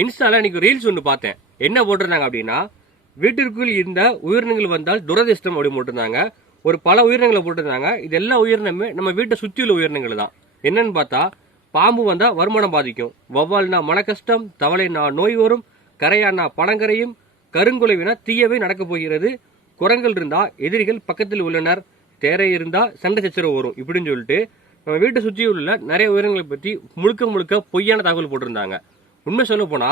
இன்ஸ்டால இன்னைக்கு ரீல்ஸ் ஒன்று பார்த்தேன். என்ன போட்டிருந்தாங்க அப்படின்னா, வீட்டிற்குள் இருந்த உயிரினங்கள் வந்தால் துரதிர்ஷ்டம் அப்படின்னு போட்டிருந்தாங்க. ஒரு பல உயிரினங்களை போட்டிருந்தாங்க. இது எல்லா உயிரினமே நம்ம வீட்டை சுற்றியுள்ள உயிரினங்கள் தான். என்னன்னு பார்த்தா, பாம்பு வந்தா வருமானம் பாதிக்கும், வவ்வால்னா மன கஷ்டம், தவளைனா நோய் வரும், கரையானா பணங்கரையும், கருங்குலைவினா தீயவே நடக்க போகிறது, குரங்கள் இருந்தா எதிரிகள் பக்கத்தில் உள்ளனர், தேரை இருந்தா சண்டை சச்சரவு வரும் இப்படின்னு சொல்லிட்டு நம்ம வீட்டை சுற்றி உள்ள நிறைய உயிரினங்களை பற்றி முழுக்க முழுக்க பொய்யான தகவல் போட்டிருந்தாங்க. உண்மை சொல்ல போனா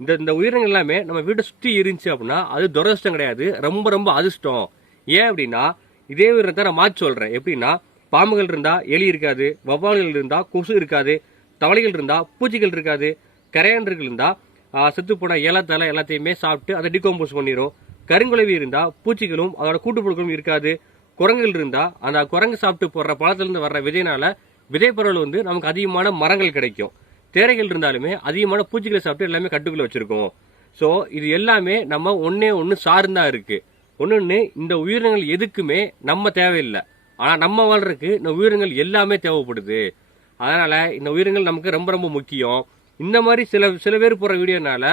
இந்த இந்த உயிரினங்கள் எல்லாமே நம்ம வீட்டை சுற்றி இருந்துச்சு அப்படின்னா அது துரதிர்ஷ்டம் கிடையாது, ரொம்ப ரொம்ப அதிர்ஷ்டம். ஏன் அப்படின்னா, இதே உயிரினத்தை நான் மாற்றி சொல்றேன். எப்படின்னா, பாம்புகள் இருந்தா எலி இருக்காது, வவ்வால்கள் இருந்தா கொசு இருக்காது, தவளைகள் இருந்தா பூச்சிகள் இருக்காது, கரையான்கள் இருந்தா செத்து போன இலத்தலை எல்லாத்தையுமே சாப்பிட்டு அதை டிகம்போஸ் பண்ணிடும், கருங்குலவி இருந்தா பூச்சிகளும் அதோட கூட்டுப்புழுக்களும் இருக்காது, குரங்குகள் இருந்தா அந்த குரங்கு சாப்பிட்டு போடுற பழத்திலிருந்து வர்ற விதையினால விதை பரவல் வந்து நமக்கு அதிகமான மரங்கள் கிடைக்கும், தேரைகள் இருந்தாலுமே அதிகமான பூச்சிகளை சாப்பிட்டு எல்லாமே கட்டுக்குள்ள வச்சிருக்கோம். ஸோ இது எல்லாமே நம்ம ஒன்னே ஒன்று சார்ந்தா இருக்கு. ஒன்னொன்னு, இந்த உயிரினங்கள் எதுக்குமே நம்ம தேவையில்லை, ஆனா நம்ம வாழ்றதுக்கு இந்த உயிரினங்கள் எல்லாமே தேவைப்படுது. அதனால இந்த உயிரினங்கள் நமக்கு ரொம்ப ரொம்ப முக்கியம். இந்த மாதிரி சில பேர் போற வீடியோனால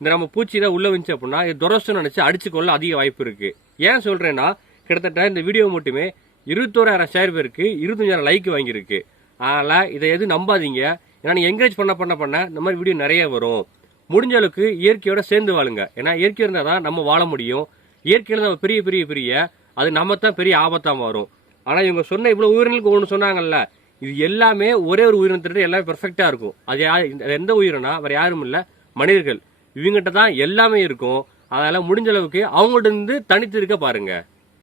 இந்த நம்ம பூச்சி தான் உள்ள வந்துச்சு அப்படின்னா இது துரஸ்டம் நினைச்சு அடிச்சுக்கொள்ள அதிக வாய்ப்பு இருக்கு. ஏன் சொல்றேன்னா, கிட்டத்தட்ட இந்த வீடியோ மட்டுமே 21,000 ஷேர் பேருக்கு 25,000 லைக் வாங்கியிருக்கு. அதனால இதை எதுவும் நம்பாதீங்க. ஏன்னா நீங்க என்கரேஜ் பண்ண இந்த மாதிரி வீடியோ நிறைய வரும். முடிஞ்ச அளவுக்கு இயற்கையோட சேர்ந்து வாழுங்க. ஏன்னா இயற்கை இருந்தால் தான் நம்ம வாழ முடியும். இயற்கையில நம்ம பெரிய அது நம்ம தான் பெரிய ஆபத்தா மாறும். ஆனா இவங்க சொன்ன இவ்வளவு உயிரினங்களுக்கு ஒன்று சொன்னாங்கல்ல, இது எல்லாமே ஒரே ஒரு உயிரினத்திட்ட எல்லாமே பெர்ஃபெக்டா இருக்கும். அது எந்த உயிரினா வேற யாரும் இல்ல, மனிதர்கள். இவங்ககிட்ட தான் எல்லாமே இருக்கும். அதனால முடிஞ்ச அளவுக்கு அவங்கள்ட்ட இருந்து தனித்து இருக்க பாருங்க.